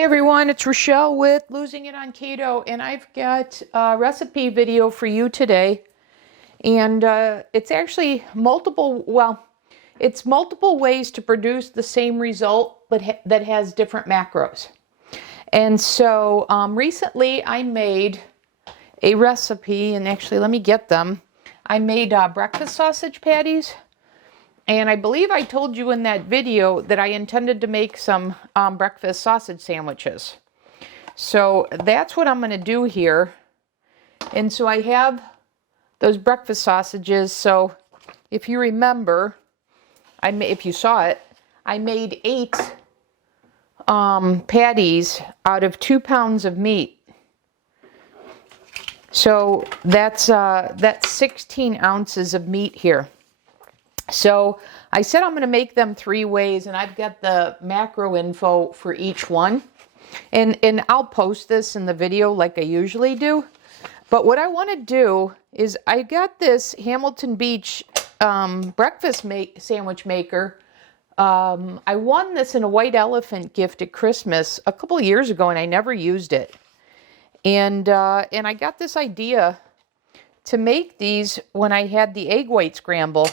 Hey everyone, it's Rochelle with Losing It on Keto, and I've got a recipe video for you today. And it's actually multiple ways to produce the same result, but that has different macros. And so recently I made a recipe, and actually let me get them. I made breakfast sausage patties. And I believe I told you in that video that I intended to make some breakfast sausage sandwiches. So that's what I'm going to do here. And so I have those breakfast sausages. So if you remember, if you saw it, I made 8 patties out of 2 pounds of meat. So that's 16 ounces of meat here. So I said I'm going to make them 3 ways, and I've got the macro info for each one. And I'll post this in the video like I usually do. But what I want to do is I got this Hamilton Beach breakfast sandwich maker. I won this in a white elephant gift at Christmas a couple of years ago, and I never used it. And I got this idea to make these when I had the egg white scramble,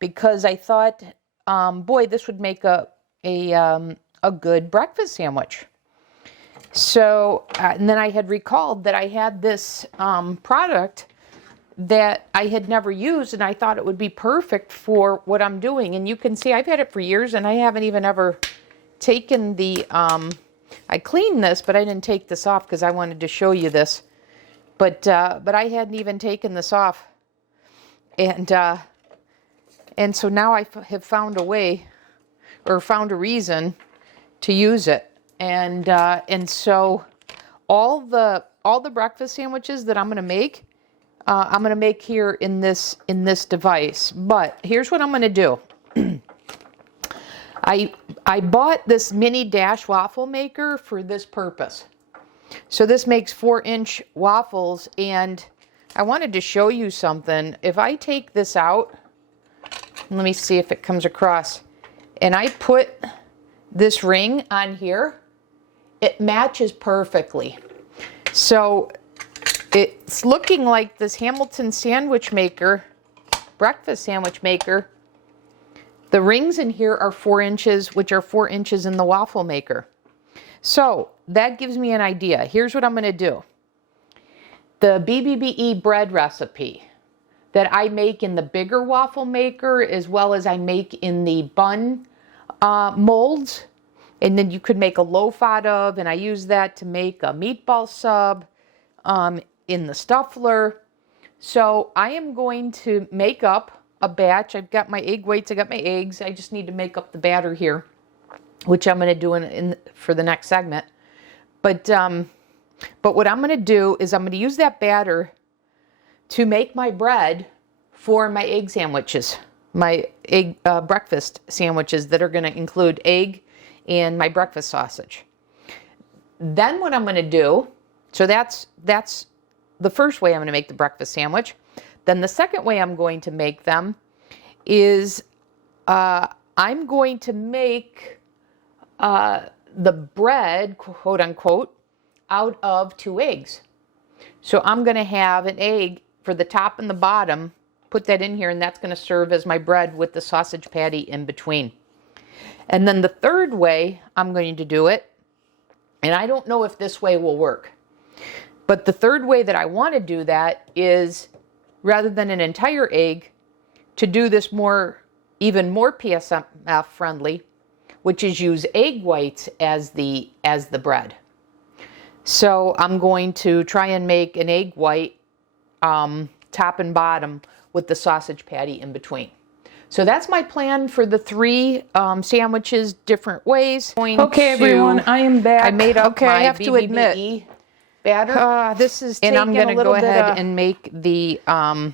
because I thought, boy, this would make a good breakfast sandwich. So, and then I had recalled that I had this product that I had never used, and I thought it would be perfect for what I'm doing. And you can see I've had it for years, and I haven't even ever taken the, I cleaned this, but I didn't take this off because I wanted to show you this. But I hadn't even taken this off. And so now I have found a way, or found a reason to use it. And so all the breakfast sandwiches that I'm going to make here in this device. But here's what I'm going to do. I bought this mini dash waffle maker for this purpose. So this makes 4-inch waffles, and I wanted to show you something. If I take this out, let me see if it comes across, and I put this ring on here, it matches perfectly. So it's looking like this Hamilton sandwich maker, breakfast sandwich maker. The rings in here are 4 inches, which are 4 inches in the waffle maker. So that gives me an idea. Here's what I'm going to do. The BBBE bread recipe that I make in the bigger waffle maker, as well as I make in the bun molds. And then you could make a loaf out of, and I use that to make a meatball sub in the Stuffler. So I am going to make up a batch. I've got my egg whites, I got my eggs. I just need to make up the batter here, which I'm going to do for the next segment. But what I'm going to do is I'm going to use that batter to make my bread for my egg sandwiches, my egg breakfast sandwiches that are going to include egg and my breakfast sausage. Then what I'm going to do, so that's the first way I'm going to make the breakfast sandwich. Then the second way I'm going to make them is I'm going to make the bread, quote unquote, out of 2 eggs. So I'm going to have an egg for the top and the bottom, put that in here, and that's going to serve as my bread with the sausage patty in between. And then the third way I'm going to do it, and I don't know if this way will work, but the third way that I want to do that is, rather than an entire egg, to do this even more PSMF friendly, which is use egg whites as the bread. So I'm going to try and make an egg white top and bottom with the sausage patty in between. So that's my plan for the 3 sandwiches, different ways. Okay, everyone, I am back. I made up my I have BBBE to admit, batter. this is and I'm going to go ahead of and make the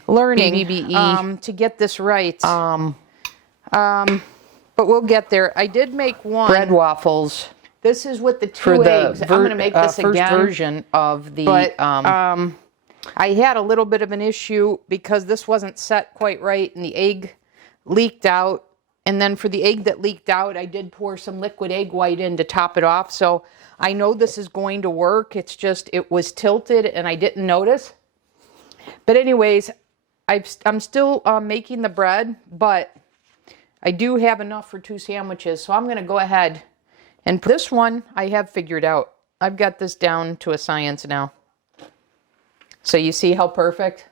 learning BBBE to get this right. But we'll get there. I did make one bread waffles. This is with the 2 eggs. I'm going to make this first again. version of the. But I had a little bit of an issue because this wasn't set quite right, and the egg leaked out And then for the egg that leaked out, I did pour some liquid egg white in to top it off. So I know this is going to work. It's just, it was tilted and I didn't notice. But anyways, I'm still making the bread, but I do have enough for 2 sandwiches. So I'm going to go ahead and this one I have figured out. I've got this down to a science now. So you see how perfect?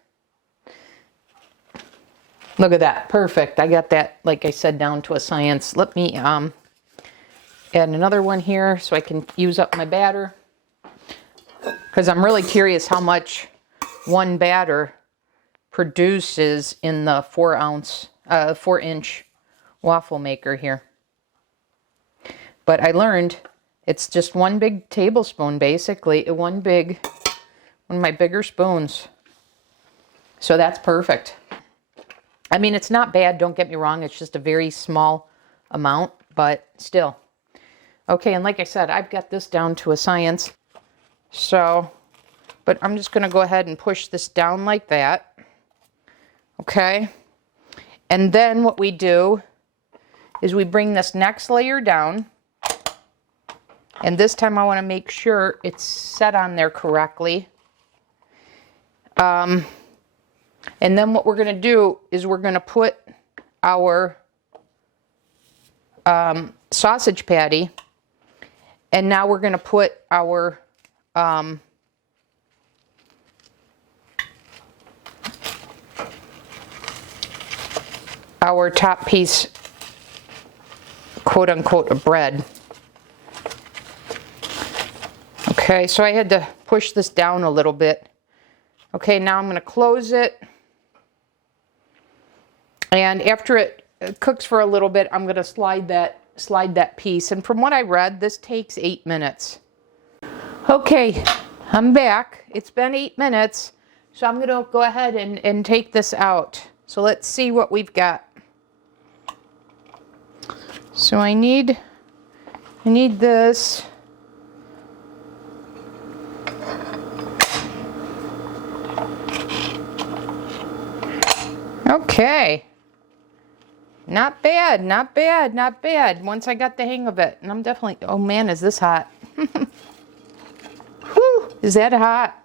Look at that, perfect. I got that, like I said, down to a science. Let me add another one here so I can use up my batter. Because I'm really curious how much one batter produces in the 4-inch waffle maker here. But I learned it's just 1 big tablespoon, basically, one of my bigger spoons. So that's perfect. I mean, it's not bad, don't get me wrong. It's just a very small amount, but still. Okay, and like I said, I've got this down to a science. So, but I'm just going to go ahead and push this down like that. Okay. And then what we do is we bring this next layer down. And this time I want to make sure it's set on there correctly. And then what we're going to do is we're going to put our sausage patty, and now we're going to put our top piece, quote unquote, of bread. Okay, so I had to push this down a little bit. Okay, now I'm going to close it. And after it cooks for a little bit, I'm going to slide that piece. And from what I read, this takes 8 minutes. Okay, I'm back. It's been 8 minutes. So I'm going to go ahead and take this out. So let's see what we've got. So I need this. Okay. Not bad, not bad, not bad. Once I got the hang of it. And I'm definitely, oh man, is this hot. Whew, is that hot?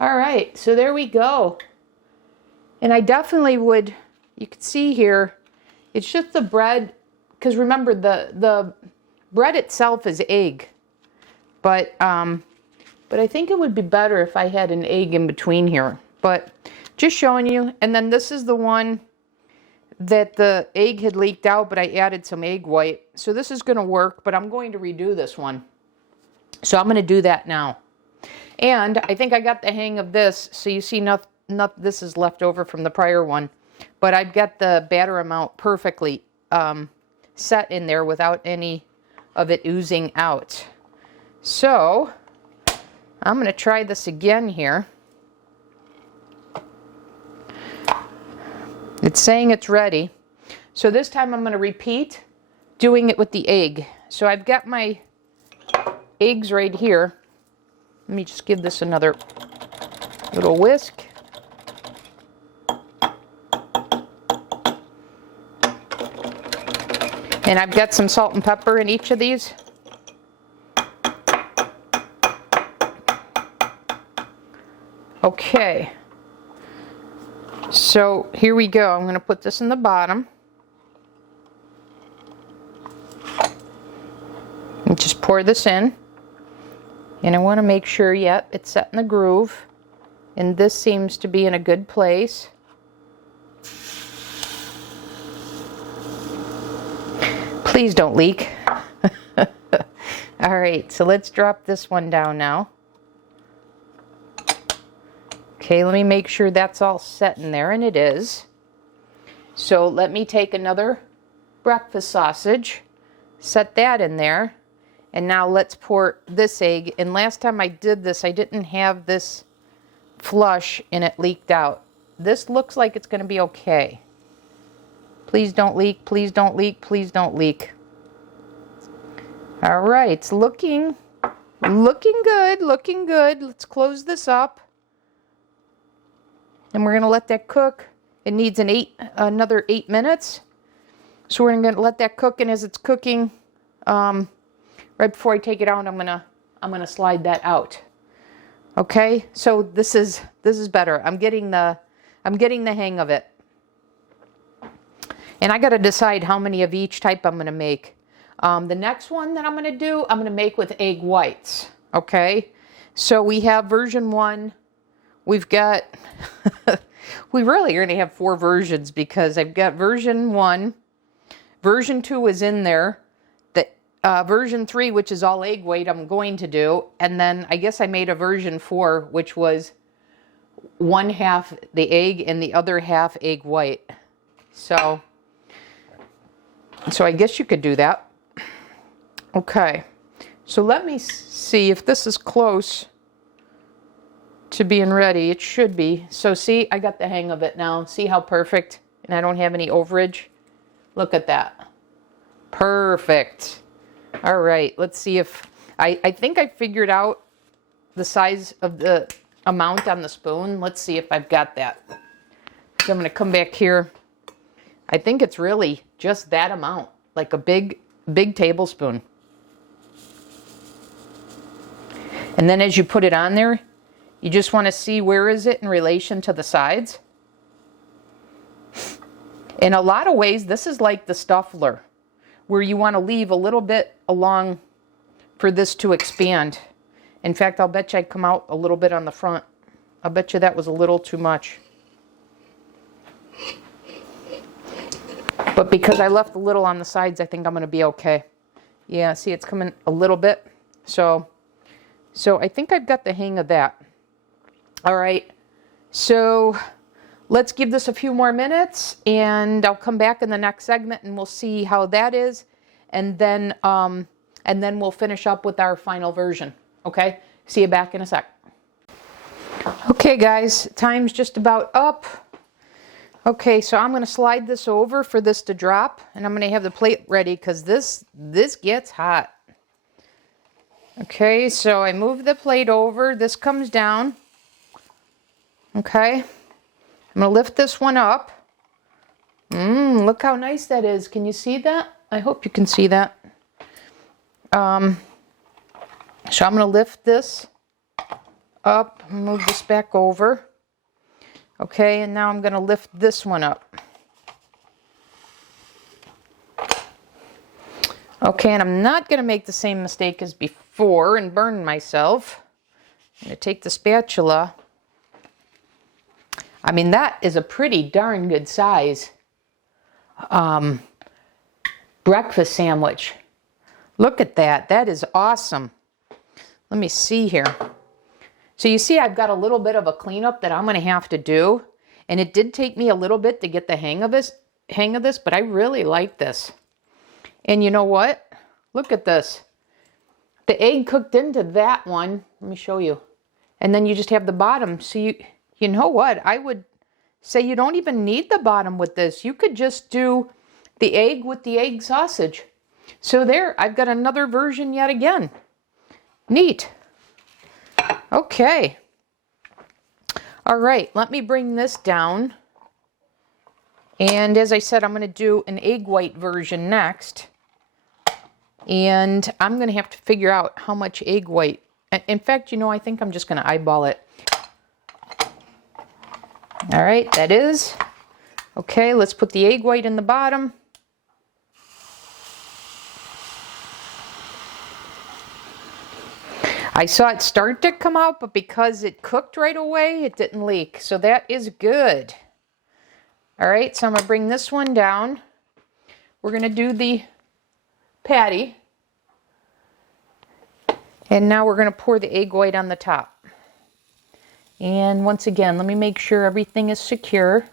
All right, so there we go. And I definitely would, you can see here, it's just the bread, because remember the bread itself is egg. But I think it would be better if I had an egg in between here. But just showing you. And then this is the one that the egg had leaked out, but I added some egg white. So this is going to work, but I'm going to redo this one. So I'm going to do that now. And I think I got the hang of this. So you see, this is left over from the prior one. But I've got the batter amount perfectly set in there without any of it oozing out. So I'm going to try this again here. It's saying it's ready. So this time I'm going to repeat doing it with the egg. So I've got my eggs right here. Let me just give this another little whisk. And I've got some salt and pepper in each of these. Okay. So here we go. I'm going to put this in the bottom. And just pour this in. And I want to make sure, yep, it's set in the groove. And this seems to be in a good place. Please don't leak. All right, so let's drop this one down now. Okay, let me make sure that's all set in there, and it is. So let me take another breakfast sausage, set that in there, and now let's pour this egg. And last time I did this, I didn't have this flush and it leaked out. This looks like it's going to be okay. Please don't leak, please don't leak, please don't leak. All right, it's looking good, looking good. Let's close this up. And we're going to let that cook. It needs another 8 minutes. So we're going to let that cook, and as it's cooking, right before I take it out, I'm gonna slide that out. Okay, so this is better. I'm getting the hang of it. And I got to decide how many of each type I'm going to make. The next one that I'm going to do, I'm going to make with egg whites. Okay, so we have version 1. We've got, we really are going to have 4 versions because I've got version 1. Version 2 is in there. Version 3, which is all egg white, I'm going to do. And then I guess I made a version 4, which was 1/2 the egg and the other half egg white. So I guess you could do that. Okay, so let me see if this is close to being ready. It should be. So see, I got the hang of it now. See how perfect? And I don't have any overage. Look at that. Perfect. All right, let's see if... I think I figured out the size of the amount on the spoon. Let's see if I've got that. So I'm going to come back here. I think it's really just that amount, like a big tablespoon. And then as you put it on there, you just want to see where is it in relation to the sides. In a lot of ways, this is like the stuffler, where you want to leave a little bit along for this to expand. In fact, I'll bet you I'd come out a little bit on the front. I'll bet you that was a little too much. But because I left a little on the sides, I think I'm going to be okay. Yeah, see, it's coming a little bit. So I think I've got the hang of that. All right, so let's give this a few more minutes, and I'll come back in the next segment, and we'll see how that is, and then we'll finish up with our final version. Okay, see you back in a sec. Okay, guys, time's just about up. Okay, so I'm going to slide this over for this to drop, and I'm going to have the plate ready because this gets hot. Okay, so I move the plate over. This comes down. Okay, I'm going to lift this one up. Look how nice that is. Can you see that? I hope you can see that. So I'm going to lift this up, move this back over. Okay, and now I'm going to lift this one up. Okay, and I'm not going to make the same mistake as before and burn myself. I'm going to take the spatula. I mean, that is a pretty darn good size breakfast sandwich. Look at that. That is awesome. Let me see here. So you see, I've got a little bit of a cleanup that I'm going to have to do. And it did take me a little bit to get the hang of this, but I really like this. And you know what? Look at this. The egg cooked into that one. Let me show you. And then you just have the bottom. So you know what? I would say you don't even need the bottom with this. You could just do the egg with the egg sausage. So there, I've got another version yet again. Neat. Okay. All right, let me bring this down. And as I said, I'm going to do an egg white version next. And I'm going to have to figure out how much egg white. In fact, you know, I think I'm just going to eyeball it. All right, that is. Okay, let's put the egg white in the bottom. I saw it start to come out, but because it cooked right away, it didn't leak. So that is good. All right, so I'm going to bring this one down. We're going to do the patty. And now we're going to pour the egg white on the top. And once again, let me make sure everything is secure.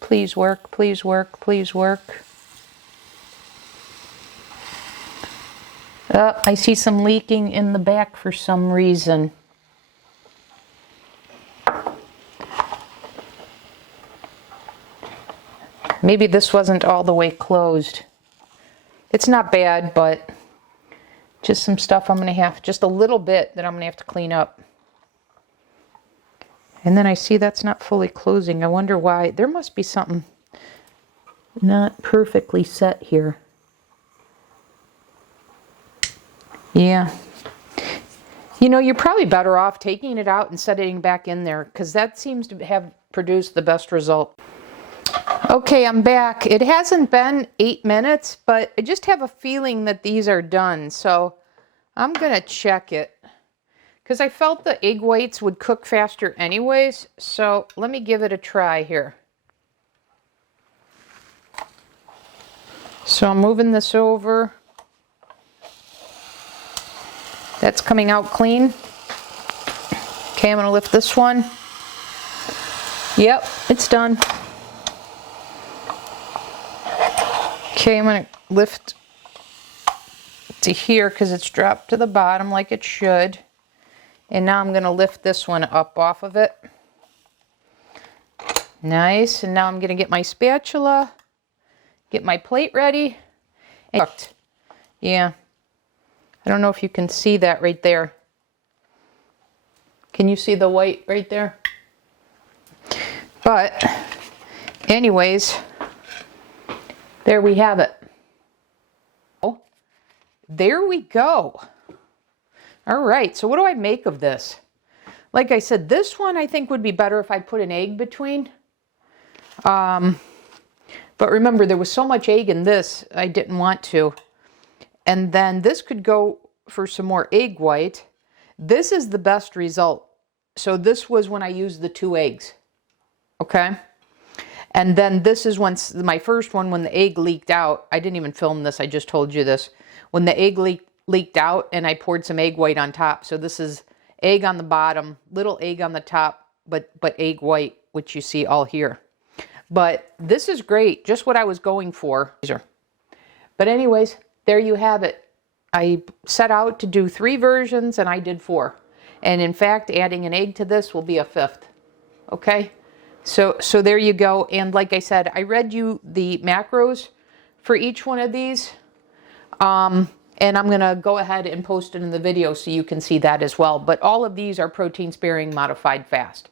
Please work, please work, please work. I see some leaking in the back for some reason. Maybe this wasn't all the way closed. It's not bad, but just some stuff I'm going to have, just a little bit that I'm going to have to clean up. And then I see that's not fully closing. I wonder why. There must be something. not perfectly set here. Yeah. You know, you're probably better off taking it out and setting it back in there, because that seems to have produced the best result. Okay, I'm back. It hasn't been 8 minutes, but I just have a feeling that these are done. So I'm going to check it, because I felt the egg whites would cook faster anyways. So let me give it a try here. So I'm moving this over. That's coming out clean. Okay, I'm going to lift this one. Yep, it's done. Okay, I'm going to lift to here because it's dropped to the bottom like it should. And now I'm going to lift this one up off of it. Nice. And now I'm going to get my spatula, get my plate ready. And yeah. I don't know if you can see that right there. Can you see the white right there? But anyways, there we have it. Oh, there we go. All right, so what do I make of this? Like I said, this one I think would be better if I put an egg between. But remember, there was so much egg in this, I didn't want to. And then this could go for some more egg white. This is the best result. So this was when I used the 2 eggs. Okay. And then this is when my first one, when the egg leaked out. I didn't even film this. I just told you this. When the egg leaked out and I poured some egg white on top. So this is egg on the bottom, little egg on the top, but egg white, which you see all here. But this is great. Just what I was going for. But anyways, there you have it. I set out to do 3 versions and I did 4. And in fact, adding an egg to this will be a 5th. Okay? So there you go. And like I said, I read you the macros for each one of these. And I'm going to go ahead and post it in the video so you can see that as well. But all of these are protein sparing modified fast.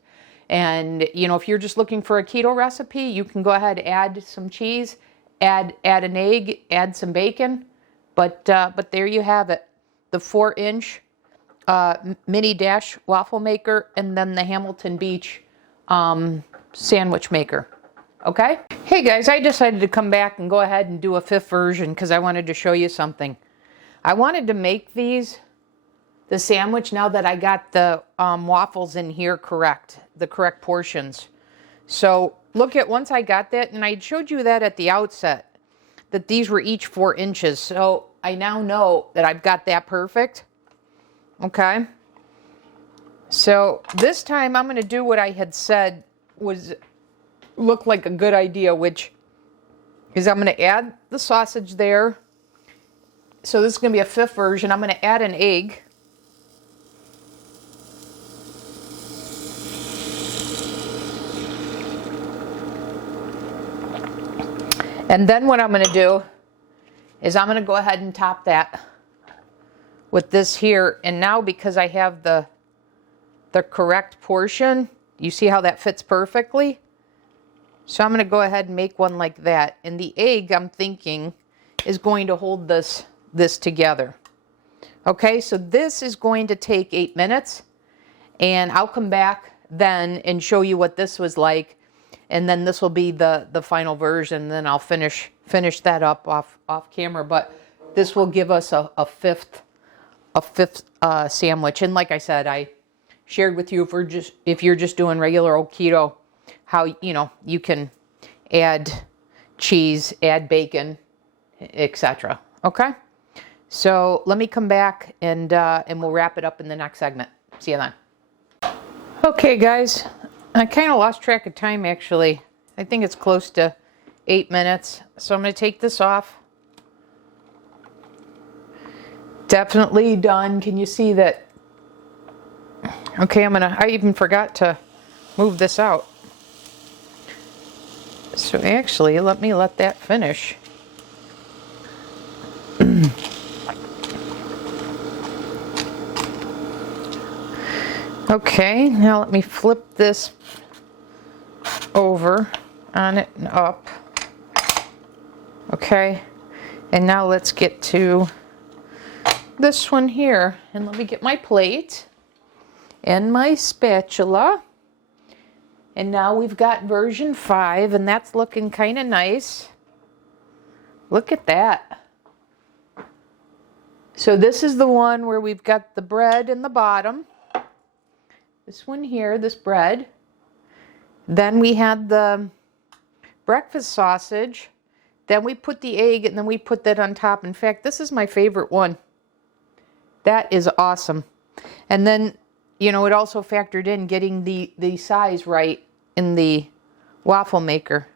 And you know, if you're just looking for a keto recipe, you can go ahead, add some cheese, add an egg, add some bacon. But there you have it. The 4-inch mini dash waffle maker, and then the Hamilton Beach sandwich maker. Okay? Hey guys, I decided to come back and go ahead and do a 5th version because I wanted to show you something. I wanted to make the sandwich now that I got the waffles in here correct, the correct portions. So look at, once I got that, and I showed you that at the outset, that these were each 4 inches. So I now know that I've got that perfect. Okay. So this time I'm going to do what I had said looked like a good idea, which is I'm going to add the sausage there. So this is going to be a 5th version. I'm going to add an egg. And then what I'm going to do is I'm going to go ahead and top that with this here. And now because I have the correct portion, you see how that fits perfectly? So I'm going to go ahead and make one like that. And the egg, I'm thinking, is going to hold this together. Okay, so this is going to take 8 minutes. And I'll come back then and show you what this was like. And then this will be the final version. Then I'll finish that up off camera. But this will give us a fifth sandwich. And like I said, I shared with you if you're just doing regular old keto, how you can add cheese, add bacon, etc. Okay. So let me come back and we'll wrap it up in the next segment. See you then. Okay, guys. I kind of lost track of time, actually. I think it's close to 8 minutes. So I'm going to take this off. Definitely done. Can you see that? Okay, I even forgot to move this out. So actually, let that finish. Okay, now let me flip this over on it and up. Okay, and now let's get to this one here. And let me get my plate and my spatula. And now we've got version 5, and that's looking kind of nice. Look at that. So this is the one where we've got the bread in the bottom. This one here, this bread. Then we had the breakfast sausage. Then we put the egg, and then we put that on top. In fact, this is my favorite one. That is awesome. And then, you know, it also factored in getting the size right in the waffle maker.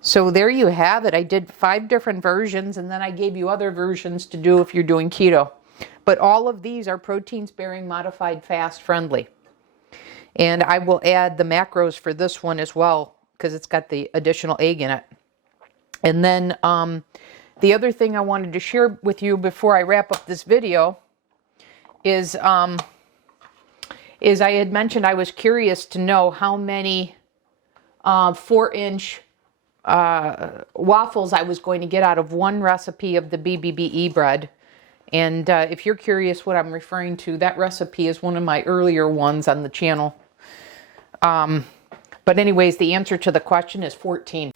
So there you have it. I did 5 different versions, and then I gave you other versions to do if you're doing keto. But all of these are protein-sparing, modified, fast-friendly. And I will add the macros for this one as well, because it's got the additional egg in it. And then the other thing I wanted to share with you before I wrap up this video is I had mentioned I was curious to know how many 4-inch waffles I was going to get out of one recipe of the BBBE bread. And if you're curious what I'm referring to, that recipe is one of my earlier ones on the channel. But anyways, the answer to the question is 14.